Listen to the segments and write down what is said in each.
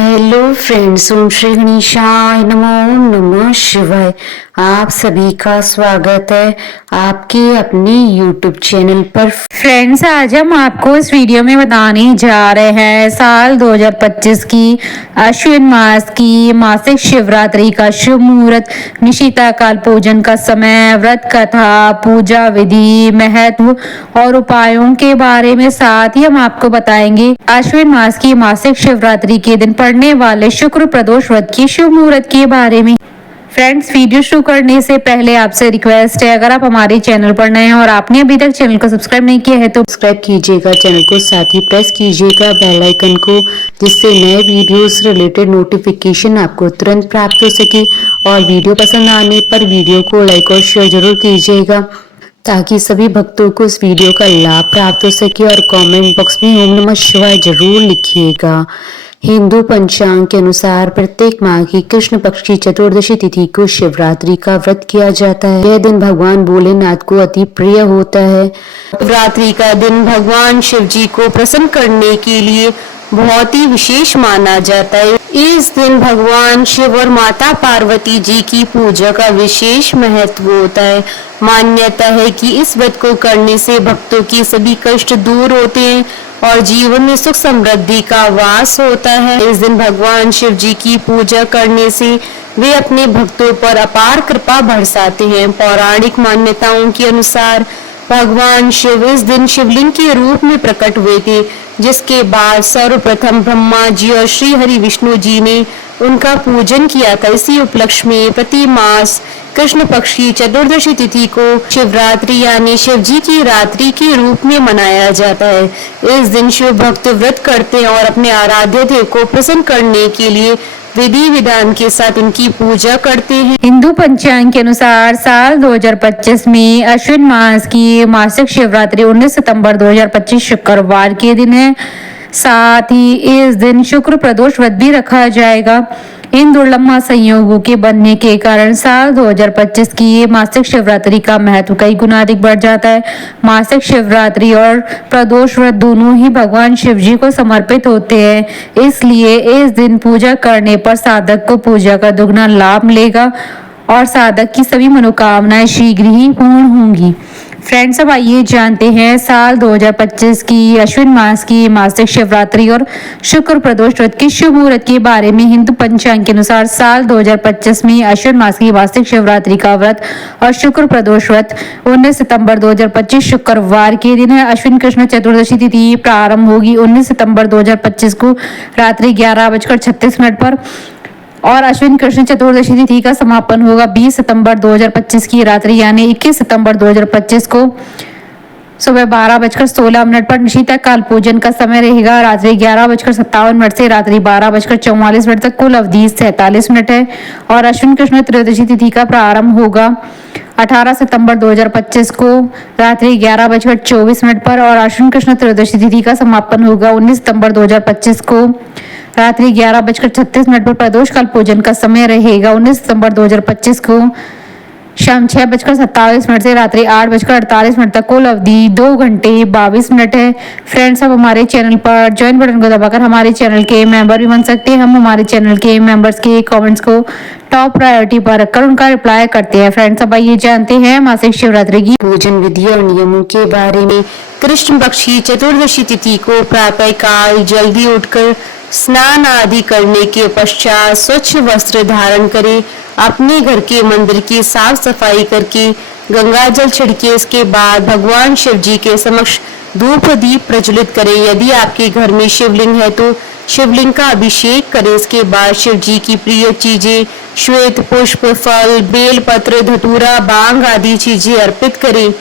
Hello friends, ओम श्री गणेशाय नमः। ओम नमः शिवाय। आप सभी का स्वागत है आपके अपने YouTube चैनल पर। फ्रेंड्स, आज हम आपको इस वीडियो में बताने जा रहे हैं साल 2025 की अश्विन मास की मासिक शिवरात्रि का शुभ मुहूर्त, निशिता काल पूजन का समय, व्रत कथा, पूजा विधि, महत्व और उपायों के बारे में। साथ ही हम आपको बताएंगे अश्विन मास की मासिक शिवरात्रि के दिन पड़ने वाले शुक्र प्रदोष व्रत की शुभ मुहूर्त के बारे में। फ्रेंड्स, वीडियो शुरू करने से पहले आपसे रिक्वेस्ट है, अगर आप हमारे चैनल पर नए हैं और आपने अभी तक चैनल को सब्सक्राइब नहीं किया है तो सब्सक्राइब कीजिएगा चैनल को, साथ ही प्रेस कीजिएगा बेल आइकन को, जिससे नए वीडियोस रिलेटेड नोटिफिकेशन आपको तुरंत प्राप्त हो सके। और वीडियो पसंद आने पर वीडियो को लाइक और शेयर जरूर कीजिएगा ताकि सभी भक्तों को इस वीडियो का लाभ प्राप्त हो सके। और कमेंट बॉक्स में ओम नमः शिवाय जरूर लिखिएगा। हिंदू पंचांग के अनुसार प्रत्येक माह की कृष्ण पक्ष की चतुर्दशी तिथि को शिवरात्रि का व्रत किया जाता है। यह दिन भगवान भोलेनाथ को अति प्रिय होता है। शिवरात्रि का दिन भगवान शिव जी को प्रसन्न करने के लिए बहुत ही विशेष माना जाता है। इस दिन भगवान शिव और माता पार्वती जी की पूजा का विशेष महत्व होता है। मान्यता है कि इस व्रत को करने से भक्तों की सभी कष्ट दूर होते हैं और जीवन में सुख समृद्धि का वास होता है। इस दिन भगवान शिव जी की पूजा करने से वे अपने भक्तों पर अपार कृपा बरसाते हैं। पौराणिक मान्यताओं के अनुसार भगवान शिव इस दिन शिवलिंग के रूप में प्रकट हुए थे, जिसके बाद सर्वप्रथम ब्रह्मा जी और श्री हरि विष्णु जी ने उनका पूजन किया था। इसी उपलक्ष्य में प्रति मास कृष्ण पक्ष की चतुर्दशी तिथि को शिवरात्रि यानी शिव जी की रात्रि के रूप में मनाया जाता है। इस दिन शिव भक्त व्रत करते हैं और अपने आराध्य देव को प्रसन्न करने के लिए विधि विधान के साथ उनकी पूजा करते हैं। हिंदू पंचांग के अनुसार साल 2025 में अश्विन मास की मासिक शिवरात्रि 19 सितंबर 2025 शुक्रवार के दिन है। साथ ही इस दिन शुक्र प्रदोष व्रत भी रखा जाएगा। इन दुर्लभ संयोगों के बनने के कारण साल 2025 की ये मासिक शिवरात्रि का महत्व कई गुना अधिक बढ़ जाता है। मासिक शिवरात्रि और प्रदोष व्रत दोनों ही भगवान शिव जी को समर्पित होते हैं, इसलिए इस दिन पूजा करने पर साधक को पूजा का दुगना लाभ मिलेगा और साधक की सभी मनोकामनाएं शीघ्र ही पूर्ण होंगी। फ्रेंड्स, अब आइए जानते हैं साल 2025 की अश्विन मास की मासिक शिवरात्रि और शुक्र प्रदोष व्रत के शुभ मुहूर्त के बारे में। हिंदू पंचांग के अनुसार साल 2025 में अश्विन मास की मासिक शिवरात्रि का व्रत और शुक्र प्रदोष व्रत 19 सितंबर 2025 शुक्रवार के दिन है। अश्विन कृष्ण चतुर्दशी तिथि प्रारंभ होगी 19 सितंबर 2025 को रात्रि 11:36 पर और अश्विन कृष्ण चतुर्दशी तिथि का समापन होगा 20 सितंबर 2025 की रात्रि यानी 21 सितंबर 2025 को सुबह 12:16 पर। निशिता काल पूजन का समय रहेगा रात्रि 11:57 से रात्रि 12:44 तक। कुल अवधि 47 मिनट है और अश्विन कृष्ण त्रयोदशी तिथि का प्रारंभ होगा 18 सितंबर 2025 को रात्रि 11:24 पर और अश्विन कृष्ण त्रयोदशी तिथि का समापन होगा 19 सितंबर 2025 को रात्रि 11:36 पर। प्रदोष काल पूजन का समय रहेगा 19 सितंबर 2025 को शाम 6:27 से रात्रि 8:48 तक। कुल अवधि 2 घंटे 22 मिनट है। फ्रेंड्स, अब हमारे चैनल पर ज्वाइन बटन को दबाकर हमारे चैनल के मेंबर भी बन सकते हैं। हम हमारे चैनल के मेंबर्स के कमेंट्स को टॉप प्रायोरिटी पर रखकर उनका रिप्लाई करते हैं। फ्रेंड्स, अब आइए जानते हैं मासिक शिवरात्रि की पूजन विधि और नियमों के बारे में। कृष्ण पक्ष की चतुर्दशी तिथि को प्रातः काल जल्दी उठकर स्नान आदि करने के पश्चात स्वच्छ वस्त्र धारण करें। अपने घर के मंदिर की साफ सफाई करके गंगा जल छिड़के। इसके बाद भगवान शिव जी के समक्ष धूप दीप प्रज्वलित करें। यदि आपके घर में शिवलिंग है तो शिवलिंग का अभिषेक करें। इसके बाद शिव जी की प्रिय चीजें श्वेत पुष्प, फल, बेल पत्र, धतूरा, बांग आदि चीजें अर्पित करें।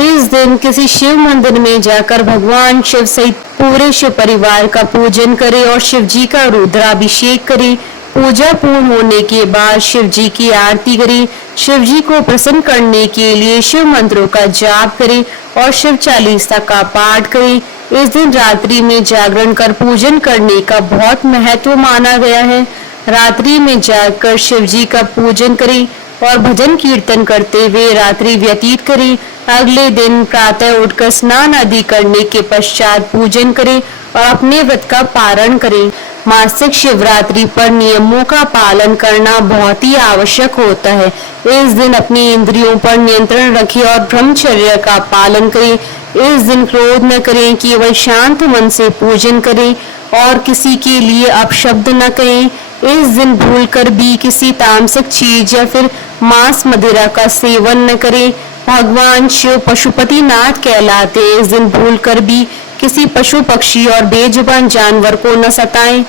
इस दिन किसी शिव मंदिर में जाकर भगवान शिव सहित पूरे शिव परिवार का पूजन करें और शिव जी का रुद्राभिषेक करें। पूजा पूर्ण होने के बाद शिव जी की आरती करें। शिव जी को प्रसन्न करने के लिए शिव मंत्रों का जाप करें और शिव चालीसा का पाठ करें। इस दिन रात्रि में जागरण कर पूजन करने का बहुत महत्व माना गया है। रात्रि में जागकर शिव जी का पूजन करें और भजन कीर्तन करते हुए रात्रि व्यतीत करें। अगले दिन प्रातः उठकर स्नान आदि करने के पश्चात पूजन करें और अपने व्रत का पारण करें। मासिक शिवरात्रि पर नियमों का पालन करना बहुत ही आवश्यक होता है। इस दिन अपनी इंद्रियों पर नियंत्रण रखें और ब्रह्मचर्य का पालन करें। इस दिन क्रोध न करें, केवल शांत मन से पूजन करें और किसी के लिए अपशब्द न करें। इस दिन भूलकर भी किसी तामसिक चीज या फिर मांस मदिरा का सेवन न करें। भगवान शिव पशुपति नाथ कहलाते। इस दिन भूलकर भी किसी पशु पक्षी और बेजुबान जानवर को न सताएं।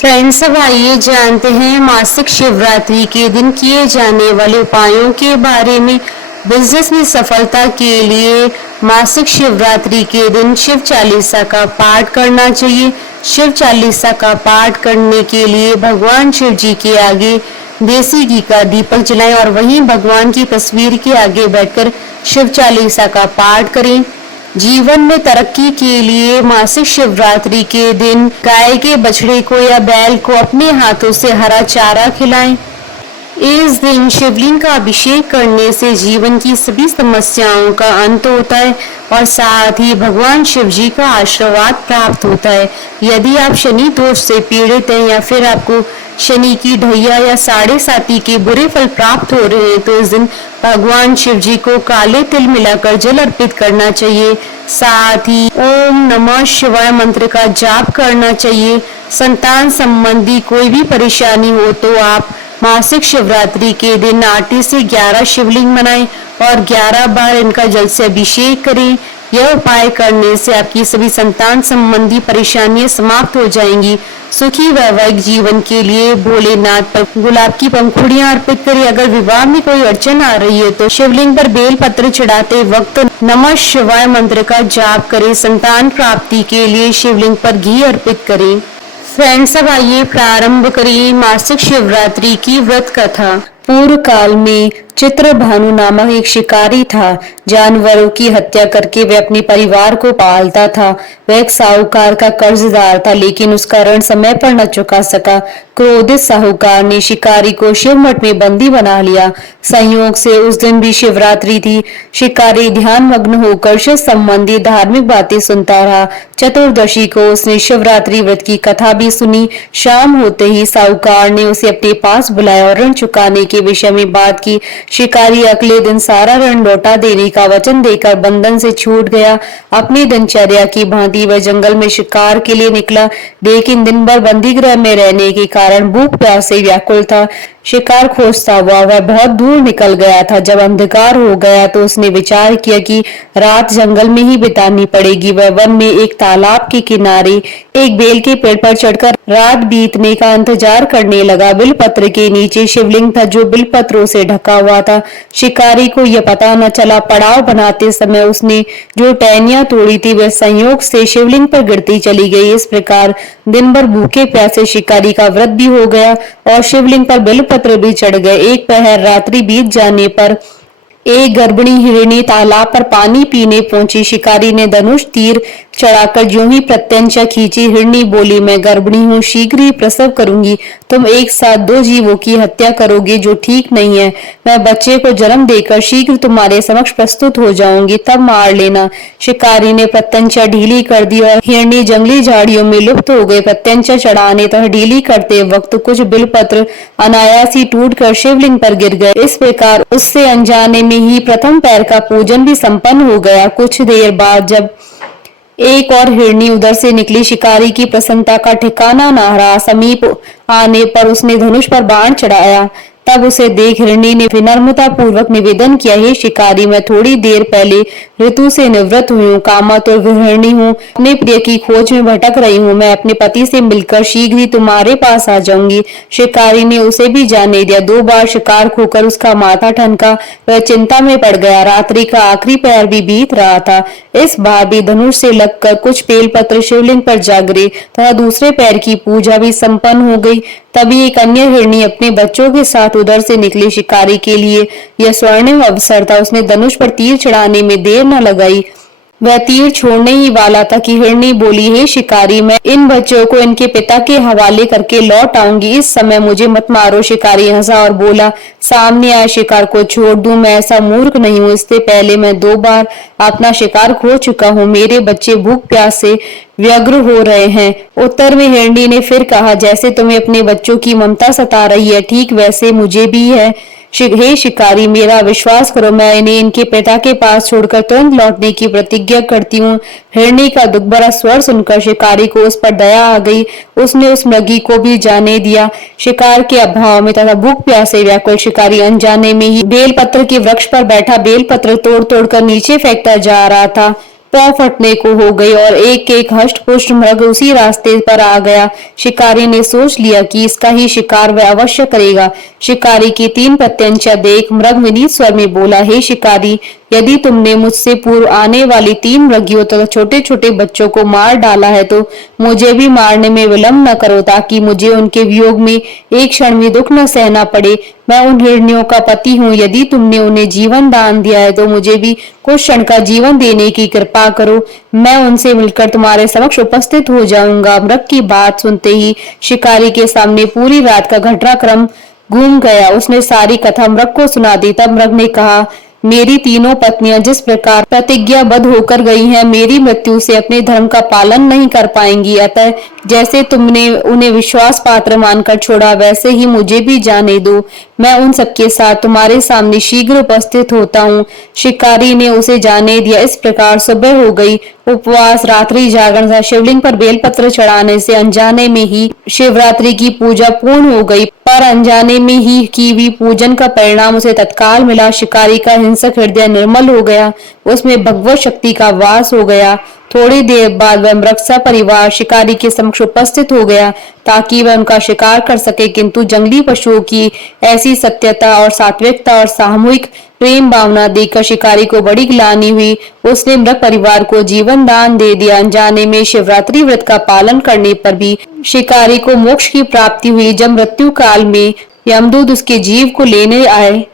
फ्रेंड्स, अब आइए जानते हैं मासिक शिवरात्रि के दिन किए जाने वाले उपायों के बारे में। बिजनेस में सफलता के लिए मासिक शिवरात्रि के दिन शिव चालीसा का पाठ करना चाहिए। शिव चालीसा का पाठ करने के लिए भगवान शिव जी के आगे देसी घी का दीपक जलाएं और वहीं भगवान की तस्वीर के आगे बैठकर शिव चालीसा का पाठ करें। जीवन में तरक्की के लिए मासिक शिवरात्रि के दिन गाय के बछड़े को या बैल को अपने हाथों से हरा चारा खिलाएं। इस दिन शिवलिंग का अभिषेक करने से जीवन की सभी समस्याओं का अंत होता है और साथ ही भगवान शिव जी का आशीर्वाद प्राप्त होता है। यदि आप शनि दोष से पीड़ित हैं या फिर आपको शनि की ढैया या साढ़े साती के बुरे फल प्राप्त हो रहे हैं तो इस दिन भगवान शिव जी को काले तिल मिलाकर जल अर्पित करना चाहिए। साथ ही ओम नमः शिवाय मंत्र का जाप करना चाहिए। संतान संबंधी कोई भी परेशानी हो तो आप मासिक शिवरात्रि के दिन आटे से 11 शिवलिंग बनाएं और 11 बार इनका जल से अभिषेक करें। यह उपाय करने से आपकी सभी संतान संबंधी परेशानियां समाप्त हो जाएंगी। सुखी वैवाहिक जीवन के लिए भोलेनाथ पर गुलाब की पंखुड़ियां अर्पित करें। अगर विवाह में कोई अड़चन आ रही है तो शिवलिंग पर बेल पत्र चढ़ाते वक्त नमः शिवाय मंत्र का जाप करें। संतान प्राप्ति के लिए शिवलिंग पर घी अर्पित करें। फ्रेंड्स, अब आइए प्रारंभ करिए मासिक शिवरात्रि की व्रत कथा। पूर्व काल में चित्रभानु नामक एक शिकारी था। जानवरों की हत्या करके वह अपने परिवार को पालता था। वह एक साहूकार का कर्जदार था, लेकिन उसका ऋण समय पर न चुका सका। क्रोधित साहूकार ने शिकारी को शिव मठ में बंदी बना लिया। संयोग से उस दिन भी शिवरात्रि थी। शिकारी ध्यान मग्न होकर शिव संबंधी धार्मिक बातें सुनता रहा। चतुर्दशी को उसने शिवरात्रि व्रत की कथा भी सुनी। शाम होते ही साहूकार ने उसे अपने पास बुलाया और ऋण चुकाने के विषय में बात की। शिकारी अगले दिन सारा ऋण लौटा देने का वचन देकर बंधन से छूट गया। अपनी दिनचर्या की भांति वह जंगल में शिकार के लिए निकला, लेकिन दिन भर बंदी गृह में रहने के कारण भूख प्यास से व्याकुल था। शिकार खोजता हुआ वह बहुत दूर निकल गया था। जब अंधकार हो गया तो उसने विचार किया कि रात जंगल में ही बितानी पड़ेगी। वह वन में एक तालाब के किनारे एक बेल के पेड़ पर चढ़कर रात बीतने का इंतजार करने लगा। बिलपत्र के नीचे शिवलिंग था जो बिलपत्रों से ढका हुआ था। शिकारी को यह पता न चला। पड़ाव बनाते समय उसने जो टहनियां तोड़ी थी वह संयोग से शिवलिंग पर गिरती चली गई। इस प्रकार दिन भर भूखे प्यासे शिकारी का व्रत भी हो गया और शिवलिंग पर बिलपत्र भी चढ़ गए। एक पहर रात्रि बीत जाने पर एक गर्भिणी हिरणी तालाब पर पानी पीने पहुंची। शिकारी ने धनुष तीर चढ़ाकर यूं ही प्रत्यंचा खींची। हिरणी बोली, मैं गर्भिणी हूँ, शीघ्र ही प्रसव करूंगी। तुम एक साथ 2 जीवों की हत्या करोगे जो ठीक नहीं है। मैं बच्चे को जन्म देकर शीघ्र तुम्हारे समक्ष प्रस्तुत हो जाऊंगी, तब मार लेना। शिकारी ने प्रत्यंचा ढीली कर दी और हिरणी जंगली झाड़ियों में लुप्त हो गई। प्रत्यंचा चढ़ाने तथा ढीली करते वक्त कुछ बिलपत्र अनायास ही टूटकर शिवलिंग पर गिर गए। इस प्रकार उससे अनजाने में ही प्रथम पैर का पूजन भी संपन्न हो गया। कुछ देर बाद जब एक और हिरणी उधर से निकली, शिकारी की प्रसन्नता का ठिकाना न रहा। समीप आने पर उसने धनुष पर बाण चढ़ाया। तब उसे देख हिरणी ने विनम्रता पूर्वक निवेदन किया, हे शिकारी, मैं थोड़ी देर पहले ऋतु से निवृत्त हुई हूँ, कामातुर विहरणी हूँ, अपने प्रिय की खोज में भटक रही हूँ। मैं अपने पति से मिलकर शीघ्र ही तुम्हारे पास आ जाऊंगी। शिकारी ने उसे भी जाने दिया। 2 बार शिकार खोकर उसका माथा ठनका। वह चिंता में पड़ गया। रात्रि का आखिरी पहर भी बीत रहा था। इस बार भी धनुष से लगकर कुछ बेलपत्र शिवलिंग पर जा गिरे तथा दूसरे पैर की पूजा भी संपन्न हो गई। तभी एक अन्य हिरणी अपने बच्चों के साथ उधर से निकली। शिकारी के लिए यह स्वर्णिम अवसर था। उसने धनुष पर तीर चढ़ाने में देर न लगाई। वह तीर छोड़ने ही वाला था कि हिरणी बोली, हे शिकारी, मैं इन बच्चों को इनके पिता के हवाले करके लौट आऊंगी। इस समय मुझे मत मारो। शिकारी हंसा और बोला, सामने आए शिकार को छोड़ दूं? मैं ऐसा मूर्ख नहीं हूँ। इससे पहले मैं 2 बार अपना शिकार खो चुका हूँ। मेरे बच्चे भूख प्यास से व्यग्र हो रहे हैं। उत्तर में हिरणी ने फिर कहा, जैसे तुम्हें अपने बच्चों की ममता सता रही है, ठीक वैसे मुझे भी है। हे शिकारी, मेरा विश्वास करो, मैं इन्हें इनके पिता के पास छोड़कर तुरंत लौटने की प्रतिज्ञा करती हूँ। हिरणी का दुख भरा स्वर सुनकर शिकारी को उस पर दया आ गई। उसने उस मृगी को भी जाने दिया। शिकार के अभाव में तथा भूख प्यासे व्याकुल शिकारी अनजाने में ही बेलपत्र के वृक्ष पर बैठा बेलपत्र तोड़ तोड़ कर नीचे फेंकता जा रहा था। पांव फटने को हो गई और एक एक हष्ट पुष्ट मृग उसी रास्ते पर आ गया। शिकारी ने सोच लिया कि इसका ही शिकार वह अवश्य करेगा। शिकारी की 3 प्रत्यंचा देख मृग विनीत स्वर में बोला, हे शिकारी, यदि तुमने मुझसे पूर्व आने वाली 3 मृगियों तथा छोटे छोटे बच्चों को मार डाला है तो मुझे भी मारने में विलंब न करो, ताकि मुझे उनके वियोग में एक क्षण भी दुख न सहना पड़े। मैं उन हिरनियों का पति हूँ। यदि तुमने उन्हें जीवन दान दिया है तो मुझे भी कुछ क्षण का जीवन देने की कृपा करो। मैं उनसे मिलकर तुम्हारे समक्ष उपस्थित हो जाऊंगा। मृग की बात सुनते ही शिकारी के सामने पूरी रात का घटनाक्रम घूम गया। उसने सारी कथा मृग को सुना दी। तब मृग ने कहा, मेरी तीनों पत्नियां जिस प्रकार प्रतिज्ञाबद्ध होकर गई हैं, मेरी मृत्यु से अपने धर्म का पालन नहीं कर पाएंगी। अतः जैसे तुमने उन्हें विश्वास पात्र मानकर छोड़ा, वैसे ही मुझे भी जाने दो। मैं उन सबके साथ तुम्हारे सामने शीघ्र उपस्थित होता हूँ। शिकारी ने उसे जाने दिया। इस प्रकार सुबह हो गई। उपवास, रात्रि जागरण तथा शिवलिंग पर बेलपत्र चढ़ाने से अनजाने में ही शिवरात्रि की पूजा पूर्ण हो गई। पर अनजाने में ही की हुई पूजन का परिणाम उसे तत्काल मिला। शिकारी का हिंसक हृदय निर्मल हो गया, उसमें भगवत शक्ति का वास हो गया। थोड़ी देर बाद वह मृग सपरिवार शिकारी के समक्ष उपस्थित हो गया ताकि वह उनका शिकार कर सके, किंतु जंगली पशुओं की ऐसी सत्यता और सात्विकता और सामूहिक प्रेम भावना देखकर शिकारी को बड़ी ग्लानि हुई। उसने मृग परिवार को जीवन दान दे दिया। अनजाने में शिवरात्रि व्रत का पालन करने पर भी शिकारी को मोक्ष की प्राप्ति हुई। जब मृत्यु काल में यमदूत उसके जीव को लेने आए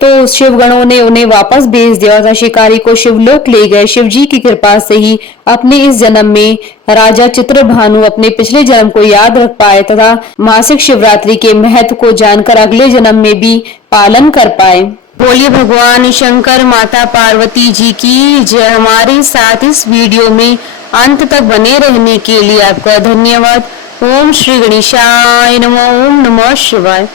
तो शिवगणों ने उन्हें वापस भेज दिया तथा शिकारी को शिवलोक ले गए। शिवजी की कृपा से ही अपने इस जन्म में राजा चित्रभानु अपने पिछले जन्म को याद रख पाए तथा मासिक शिवरात्रि के महत्व को जानकर अगले जन्म में भी पालन कर पाए। बोलिए भगवान शंकर माता पार्वती जी की जय। हमारे साथ इस वीडियो में अंत तक बने रहने के लिए आपका धन्यवाद। ओम श्री गणेशाय नमः। ओम नमः शिवाय।